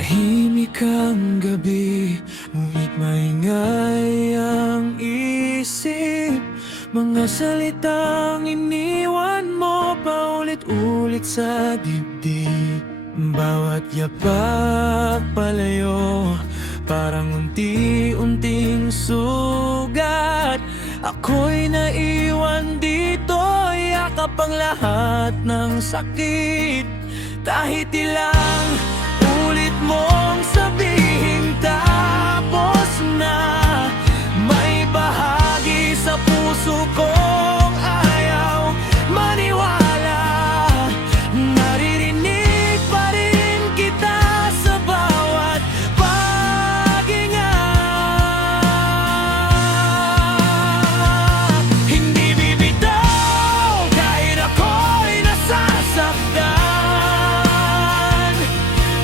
Tahimik ang gabi, ngunit maingay ang isip. Mga salitang iniwan mo paulit-ulit sa dibdib. Bawat yapak palayo, parang unti-unting sugat. Ako'y naiwan dito, yakap ang lahat ng sakit. Kahit ilang ulit mong sabihin tapos na, may bahagi sa puso kong ayaw maniwala. Naririnig pa rin kita sa bawat paghinga. Hindi bibitaw kahit ako'y nasasaktan.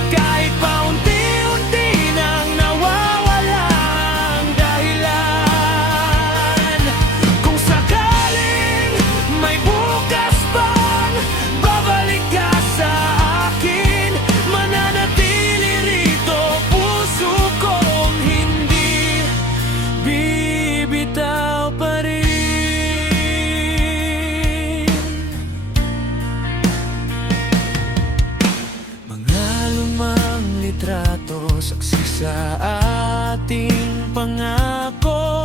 Kahit paunti-unti nang nawawala ang dahilan. Kung sakaling may bukas pang babalik ka sa akin, mananatili rito puso kong hindi bibitaw pa rin. Mga lumang litrato, saksi sa ating pangako.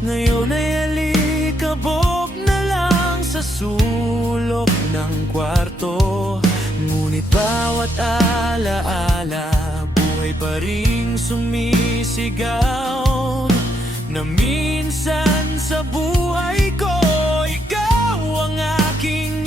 Ngayon ay alikabok na lang sa sulok ng kwarto. Ngunit bawat alaala, buhay pa ring sumisigaw. Na minsan sa buhay ko, ikaw ang aking